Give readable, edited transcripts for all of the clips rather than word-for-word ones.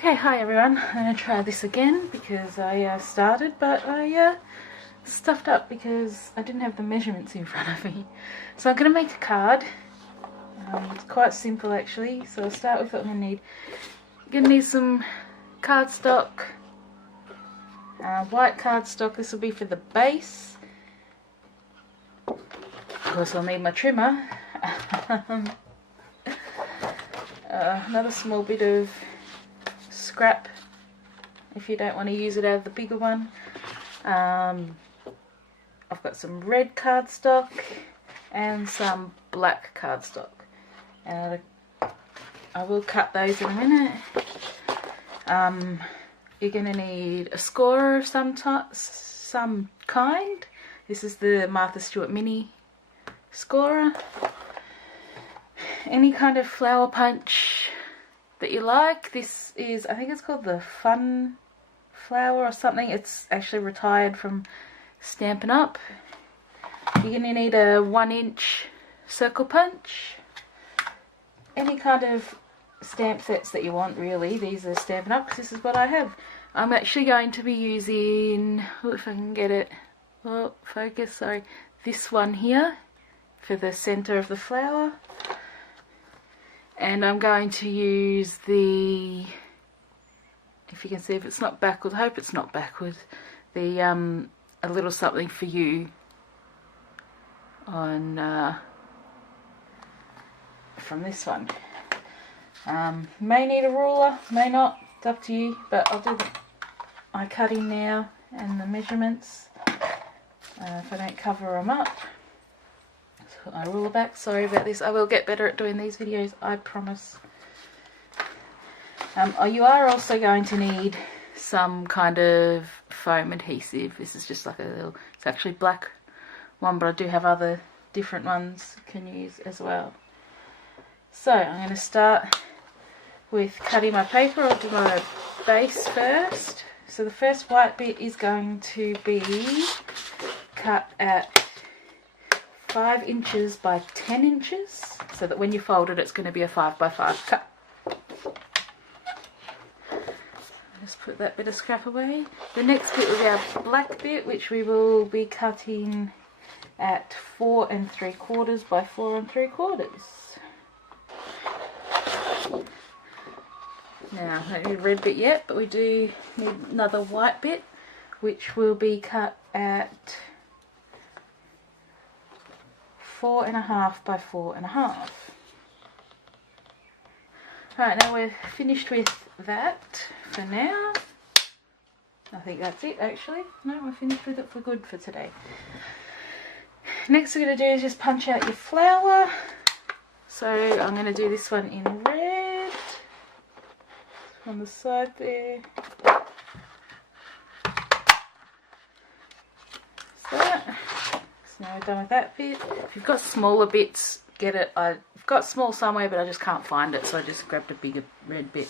Okay, hi everyone. I'm going to try this again because I started, but I stuffed up because I didn't have the measurements in front of me. So I'm going to make a card. It's quite simple actually. So I'll start with what I'm going to need. I'm going to need some cardstock, white cardstock. This will be for the base. Of course I'll need my trimmer. Another small bit of scrap if you don't want to use it out of the bigger one. I've got some red cardstock and some black cardstock, and I will cut those in a minute. You're going to need a scorer of some kind. This is the Martha Stewart mini scorer. Any kind of flower punch that you like. This is, I think it's called the Fun Flower or something. It's actually retired from Stampin' Up. You're going to need a 1-inch circle punch. Any kind of stamp sets that you want really. These are Stampin' Up because this is what I have. I'm actually going to be using, if I can get it, focus, sorry, this one here for the center of the flower. And I'm going to use the, if you can see if it's not backwards, I hope it's not backwards, the A Little Something for You on from this one. May need a ruler, may not, it's up to you, but I'll do the eye cutting now and the measurements if I don't cover them up. Put my ruler back, sorry about this. I will get better at doing these videos, I promise. You are also going to need some kind of foam adhesive. This is just like a little, it's actually black one, but I do have other different ones you can use as well. So I'm going to start with cutting my paper. I'll do my base first. So the first white bit is going to be cut at 5 inches by 10 inches, so that when you fold it, it's going to be a 5 by 5 cut. Just put that bit of scrap away. The next bit will be our black bit, which we will be cutting at 4 3/4 by 4 3/4. Now, I don't need a red bit yet, but we do need another white bit, which will be cut at 4 1/2 by 4 1/2. Right, now we're finished with that for now. I think that's it actually. No, we're finished with it for good for today. Next we're going to do is just punch out your flower. So I'm going to do this one in red on the side there. So now we're done with that bit. If you've got smaller bits, get it. I've got small somewhere, but I just can't find it, so I just grabbed a bigger red bit.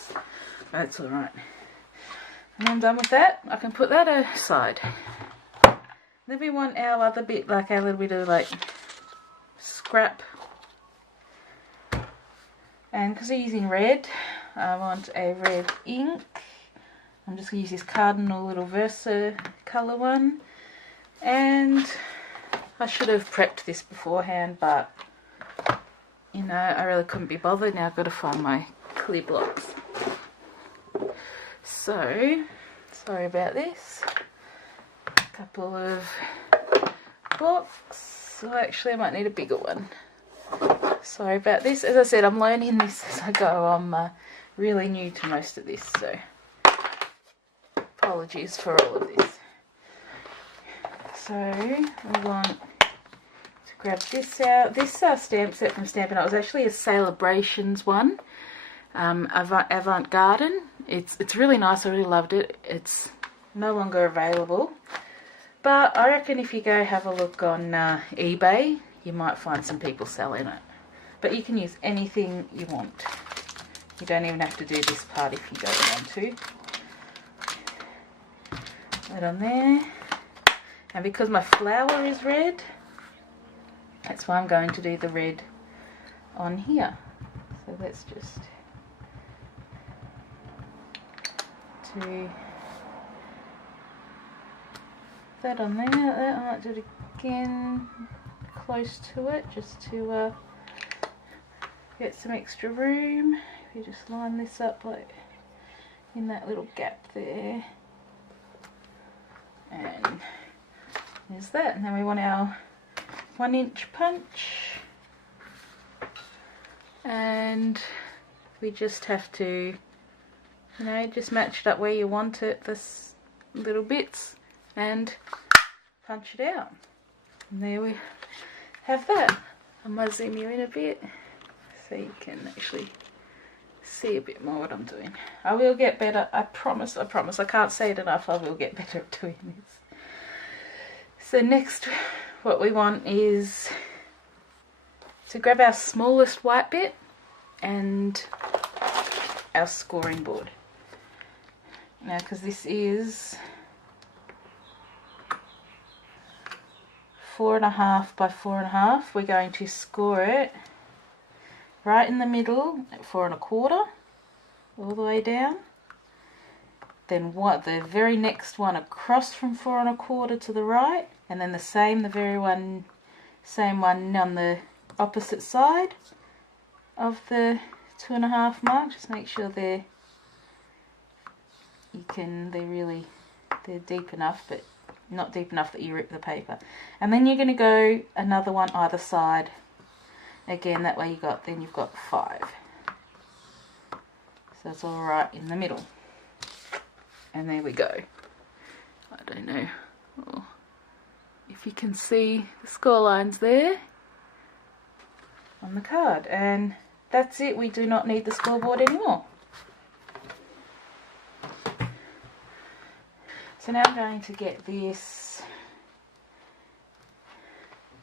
That's alright. And I'm done with that. I can put that aside. Then we want our other bit, like our little bit of like scrap. And because we're using red, I want a red ink. I'm just going to use this Cardinal little Versa colour one. And I should have prepped this beforehand, but you know, I really couldn't be bothered. Now I've got to find my clear blocks. So, sorry about this. A couple of blocks. So actually I might need a bigger one. Sorry about this. As I said, I'm learning this as I go. I'm really new to most of this, so apologies for all of this. So we want to grab this out. This stamp set from Stampin' Up! Was actually a Celebrations one, Avant Garden. It's really nice. I really loved it. It's no longer available, but I reckon if you go have a look on eBay, you might find some people selling it. But you can use anything you want. You don't even have to do this part if you don't want to. That on there. And because my flower is red, that's why I'm going to do the red on here. So let's just to that on there. I might do it again close to it just to get some extra room. If you just line this up like in that little gap there, and there's that. And then we want our 1-inch punch, and we just have to, you know, just match it up where you want it, this little bits, and punch it out. And there we have that. I might zoom you in a bit so you can actually see a bit more what I'm doing. I will get better, I promise, I promise. I can't say it enough, I will get better at doing this. So next, what we want is to grab our smallest white bit and our scoring board. Now, because this is 4.5 by 4.5, we're going to score it right in the middle at 4.25, all the way down. Then what? The very next one across from 4.25 to the right, and then the same one on the opposite side of the 2.5 mark. Just make sure they're deep enough, but not deep enough that you rip the paper. And then you're going to go another one either side. Again, that way you've got 5. So it's all right in the middle. And there we go. I don't know if you can see the score lines there on the card. And that's it. We do not need the scoreboard anymore. So now I'm going to get this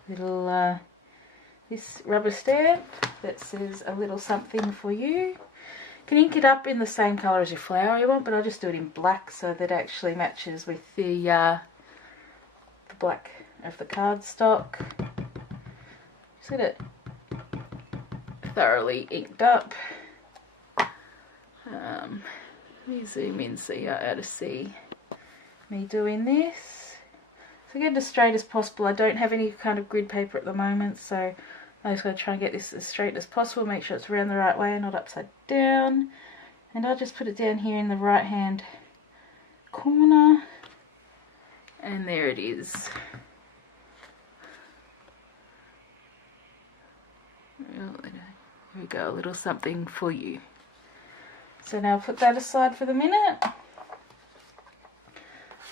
little this rubber stamp that says a little something for you. You can ink it up in the same colour as your flower you want, but I'll just do it in black so that it actually matches with the black of the cardstock. Just get it thoroughly inked up. Let me zoom in so you're able to see me doing this. So get it as straight as possible. I don't have any kind of grid paper at the moment, so I'm just going to try and get this as straight as possible, make sure it's around the right way and not upside down. And I'll just put it down here in the right hand corner, and there it is. There we go, a little something for you. So now I'll put that aside for the minute.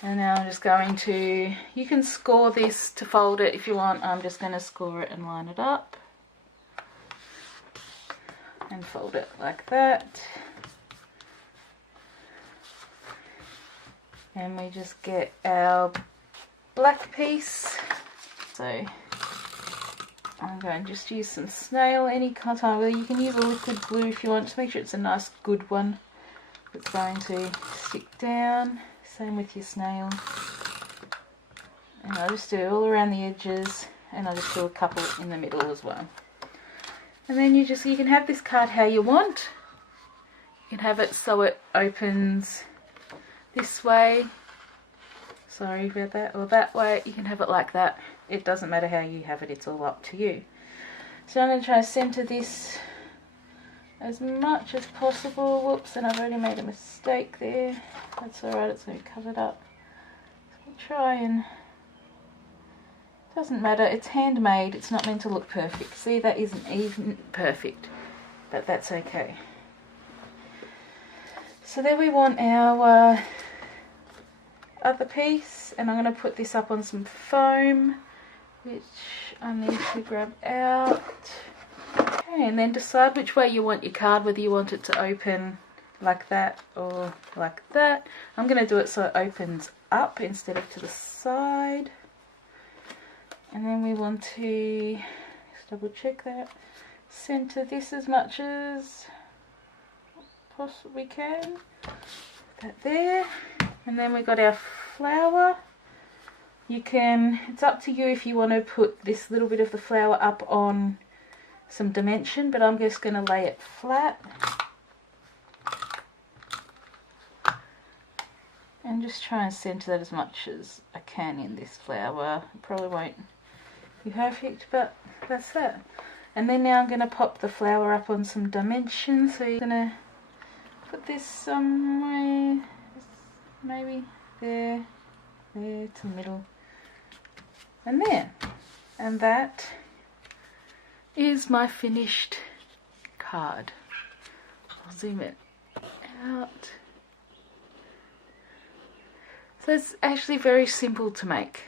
And now I'm just going to, you can score this to fold it if you want. I'm just going to score it and line it up. And fold it like that. And we just get our black piece. So I'm going to just use some snail, any kind of, well, you can use a liquid glue if you want, to make sure it's a nice good one that's going to stick down. Same with your snail. And I'll just do it all around the edges, and I'll just do a couple in the middle as well. And then you can have this card how you want. You can have it so it opens this way, sorry about that, or that way. You can have it like that. It doesn't matter how you have it, it's all up to you. So I'm going to try to centre this as much as possible. Whoops, and I've already made a mistake there. That's alright, it's going to be covered up. So we'll try and, doesn't matter, it's handmade, it's not meant to look perfect. See, that isn't even perfect, but that's okay. So there we want our other piece, and I'm going to put this up on some foam, which I need to grab out. Okay, and then decide which way you want your card, whether you want it to open like that or like that. I'm going to do it so it opens up instead of to the side. And then we want to just double check that, center this as much as possibly can. That there. And then we got our flower. You can, it's up to you if you want to put this little bit of the flower up on some dimension, but I'm just going to lay it flat. just trying to center that as much as I can in this flower. It probably won't be perfect, but that's that. And then now I'm going to pop the flower up on some dimensions. So you're going to put this somewhere, maybe there, there to the middle, and there. And that is my finished card. I'll zoom it out. So it's actually very simple to make.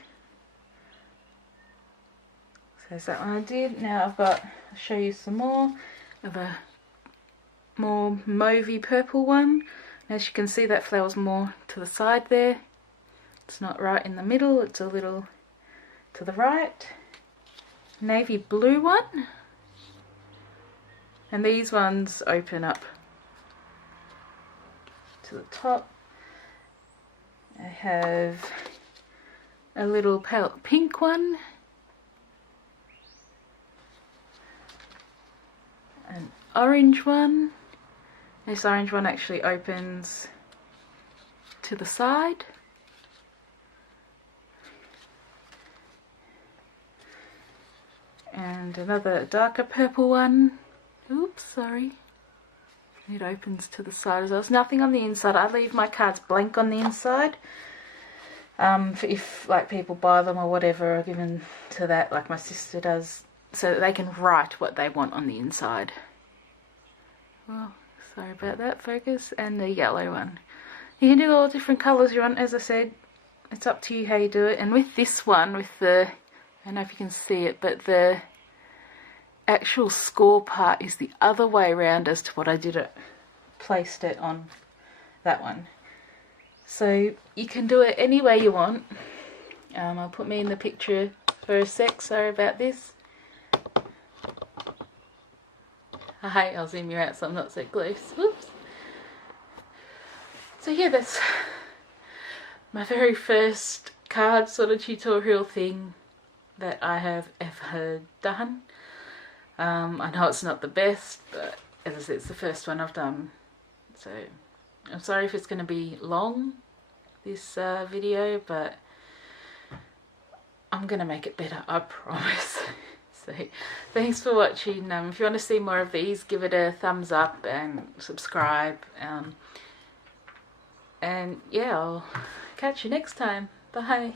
So there's that one I did. Now I'll show you some more of a more mauvey purple one. As you can see, that flower's more to the side there. It's not right in the middle, it's a little to the right. Navy blue one. And these ones open up to the top. I have a little pale pink one, an orange one. This orange one actually opens to the side. And another darker purple one. Oops, sorry. It opens to the side as well. There's nothing on the inside. I leave my cards blank on the inside. If like people buy them or whatever, or given to that, like my sister does, so that they can write what they want on the inside. Well, sorry about that, focus. And the yellow one. You can do all different colours you want. As I said, it's up to you how you do it. And with this one, with the, I don't know if you can see it, but the actual score part is the other way around as to what I did it, placed it on that one. So you can do it any way you want. I'll put me in the picture for a sec, sorry about this. Hi, I'll zoom you out so I'm not so close. Whoops. So yeah, that's my very first card sort of tutorial thing that I have ever done. I know it's not the best, but as I said, it's the first one I've done. So I'm sorry if it's going to be long, this video, but I'm going to make it better, I promise. So thanks for watching. If you want to see more of these, give it a thumbs up and subscribe. And yeah, I'll catch you next time. Bye.